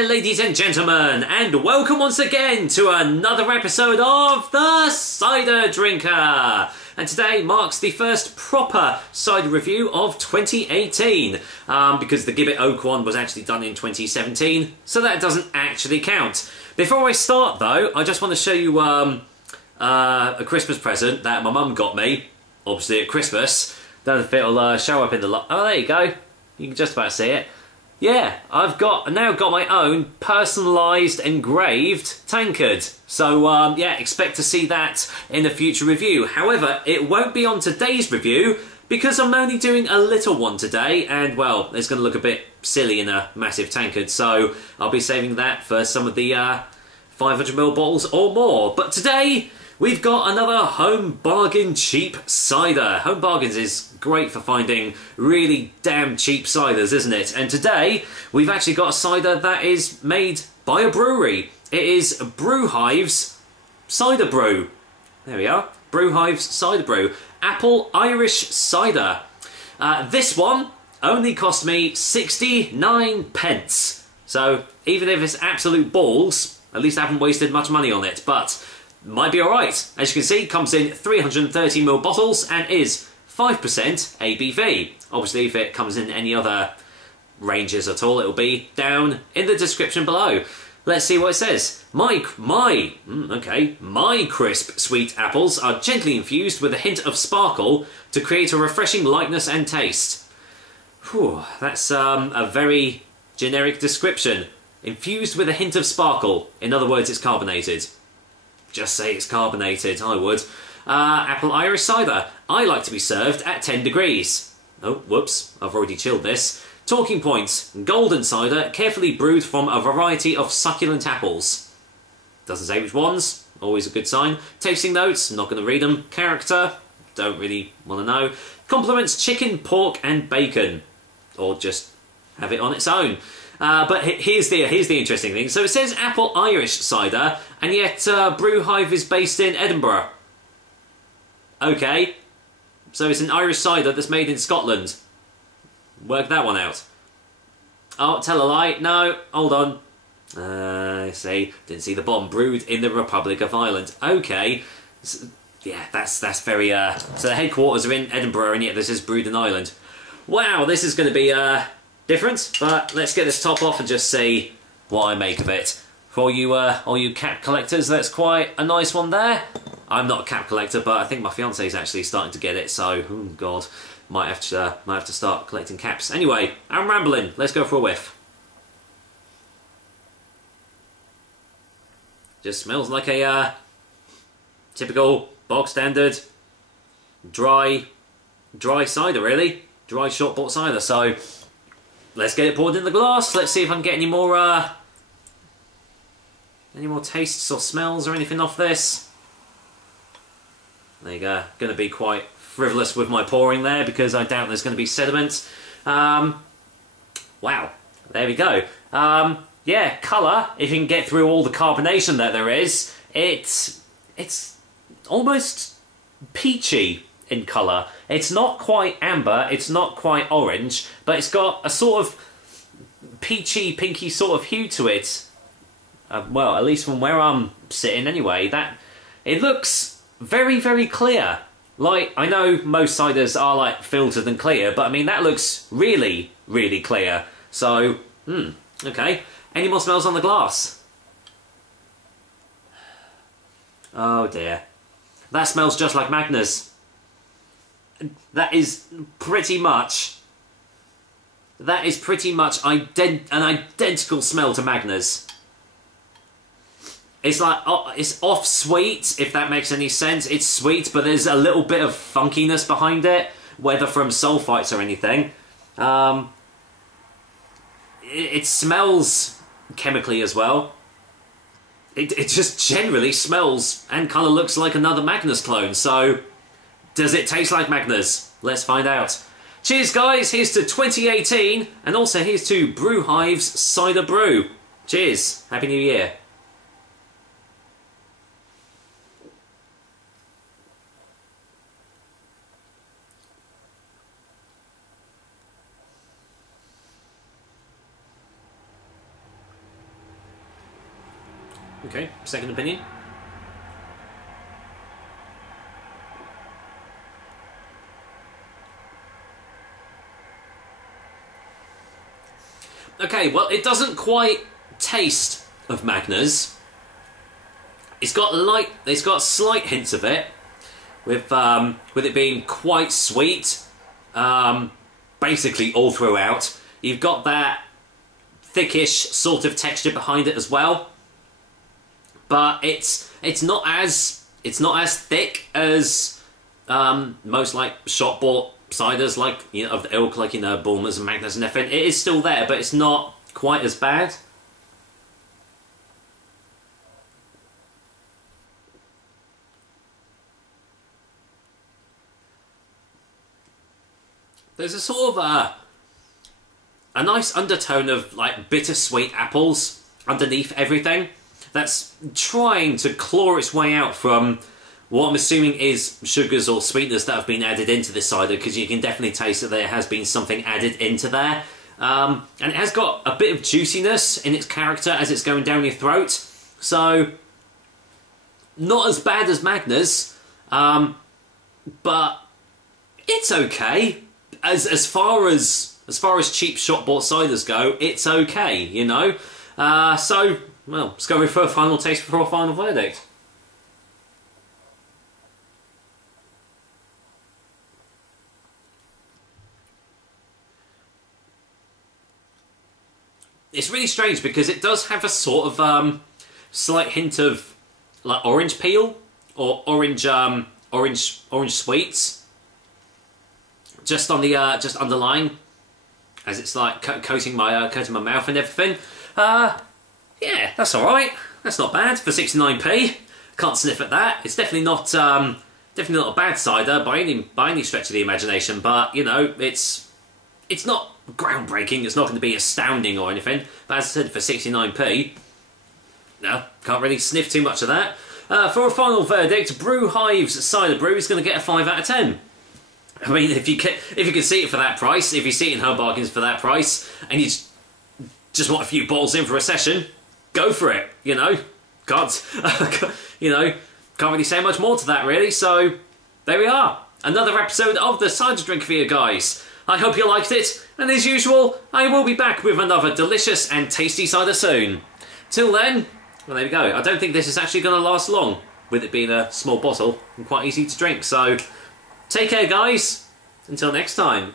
there, ladies and gentlemen, and welcome once again to another episode of The Cider Drinker. And today marks the first proper cider review of 2018, because the Gibbet Oak one was actually done in 2017, so that doesn't actually count. Before I start, though, I just want to show you a Christmas present that my mum got me, obviously at Christmas. Don't know if it'll show up in the oh, there you go. You can just about see it. Yeah, I've now got my own personalised engraved tankard. So yeah, expect to see that in a future review. However, it won't be on today's review because I'm only doing a little one today, and well, it's going to look a bit silly in a massive tankard, so I'll be saving that for some of the 500ml bottles or more. But today, we've got another Home Bargain cheap cider. Home Bargains is great for finding really damn cheap ciders, isn't it? And today, we've actually got a cider that is made by a brewery. It is Brewhive's Cider Brew. There we are. Brewhive's Cider Brew. Apple Irish Cider. This one only cost me 69 pence. So, even if it's absolute balls, at least I haven't wasted much money on it. But might be alright. As you can see, comes in 330ml bottles and is 5% ABV. Obviously, if it comes in any other ranges at all, it'll be down in the description below. Let's see what it says. My crisp sweet apples are gently infused with a hint of sparkle to create a refreshing lightness and taste. Whew, that's a very generic description. Infused with a hint of sparkle. In other words, it's carbonated. Just say it's carbonated, I would. Apple Irish cider. I like to be served at 10 degrees. Oh, whoops, I've already chilled this. Talking points. Golden cider, carefully brewed from a variety of succulent apples. Doesn't say which ones, always a good sign. Tasting notes, not going to read them. Character, don't really want to know. Complements chicken, pork and bacon. Or just have it on its own. But here's the interesting thing. So it says Apple Irish cider, and yet Brewhive is based in Edinburgh. Okay, so it's an Irish cider that's made in Scotland. Work that one out. Oh, tell a lie. No, hold on. I see. Didn't see the bottom. Brewed in the Republic of Ireland. Okay. So, yeah, that's very... So the headquarters are in Edinburgh, and yet this is brewed in Ireland. Wow, this is going to be different, but let's get this top off and just see what I make of it. For all you cap collectors, that's quite a nice one there. I'm not a cap collector, but I think my fiance is actually starting to get it, so, oh god, might have to start collecting caps. Anyway, I'm rambling. Let's go for a whiff. Just smells like a typical bog standard dry cider, really. Dry short bought cider. So let's get it poured in the glass. Let's see if I can get any more tastes or smells or anything off this. There you go. Going to be quite frivolous with my pouring there because I doubt there's going to be sediment. Wow. There we go. Yeah, colour, if you can get through all the carbonation that there is, it's almost peachy in colour. It's not quite amber, it's not quite orange, but it's got a sort of peachy, pinky sort of hue to it. Well, at least from where I'm sitting anyway. That it looks very, very clear. Like, I know most ciders are like filtered and clear, but I mean that looks really, really clear. So, okay. Any more smells on the glass? Oh dear. That smells just like Magners. That is pretty much an identical smell to Magners. It's like, it's off sweet, if that makes any sense. It's sweet, but there's a little bit of funkiness behind it, whether from sulfites or anything. It smells chemically as well. It just generally smells and kind of looks like another Magners clone. So, does it taste like Magners? Let's find out. Cheers, guys. Here's to 2018, and also here's to Brewhive's Cider Brew. Cheers. Happy New Year. Okay, second opinion. Okay, well, it doesn't quite taste of Magners. It's got slight hints of it, with it being quite sweet, basically all throughout. You've got that thickish sort of texture behind it as well, but it's not as thick as most like shop bought ciders, like, you know, of the ilk, like, you know, Bulmers and Magners and everything. It is still there, but it's not quite as bad. There's a sort of a nice undertone of like bittersweet apples underneath everything that's trying to claw its way out from what I'm assuming is sugars or sweeteners that have been added into this cider, because you can definitely taste that there has been something added into there. And it has got a bit of juiciness in its character as it's going down your throat. So, not as bad as Magners, but it's okay. As far as cheap shop bought ciders go, it's okay, you know. So, well, let's go for a final taste before a final verdict. It's really strange because it does have a sort of slight hint of like orange peel or orange sweets just on the just underlying as it's like coating my mouth and everything. Yeah, that's all right. That's not bad for 69p. Can't sniff at that. It's definitely not a bad cider by any stretch of the imagination. But you know, it's not groundbreaking. It's not going to be astounding or anything. But as I said, for 69p, no, can't really sniff too much of that. For a final verdict, Brewhive's Cider Brew is going to get a 5 out of 10. I mean, if you can see it for that price, if you see it in Home Bargains for that price, and you just want a few bottles in for a session, go for it. You know, can't really say much more to that really. So there we are, another episode of the Cider Drink for you guys. I hope you liked it, and as usual, I will be back with another delicious and tasty cider soon. Till then, well, there we go. I don't think this is actually going to last long, with it being a small bottle and quite easy to drink. So take care, guys. Until next time.